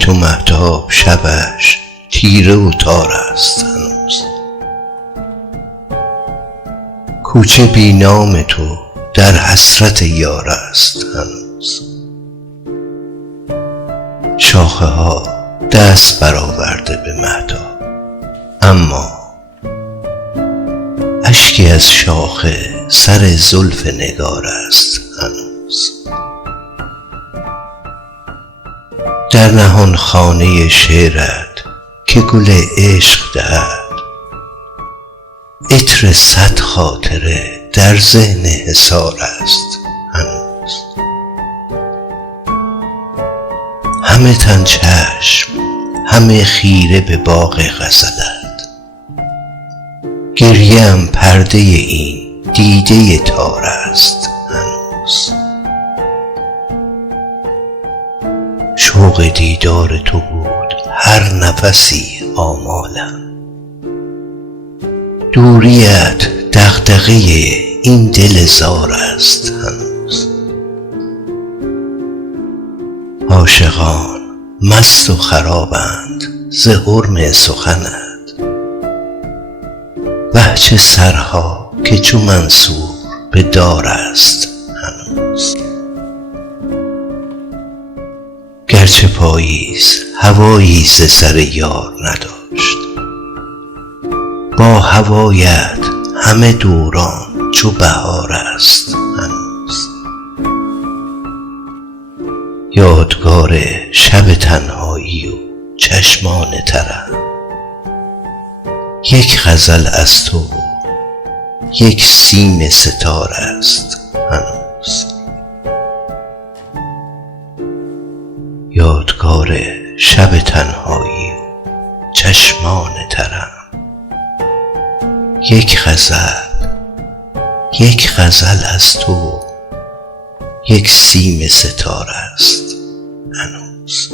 تو مهتاب شبش تیره و تار است هنوز. کوچه بی نام تو در حسرت یار است هنوز. شاخه ها دست برآورده به مهتاب، اما اشکی از شاخه سر زلف نگار است هنوز. در نهان خانه شعرت که گل عشق دهد، عطر صد خاطره در ذهن حصار است هنوز. همه تن چشم، همه خیره به باغ غزلت، گریم پرده این دیده تار است هنوز. شوق دیدار تو بود هر نفسی آمالم، دوریت دغدغه این دل زار است هنوز. عاشقان مست و خرابند ز حرم سخنت، وه چه سرها که چو منصور به دار است هنوز. گرچه پاییز هوایی ز سر یار نداشت، با هوایت همه دوران چو بهار است هنوز. یادگار شب تنهایی و چشمان ترم، یک غزل از تو یک سیم ستار است هنوز. یادگار شب تنهایی و چشمان ترم، یک غزل از تو یک سیم ستاره است هنوز.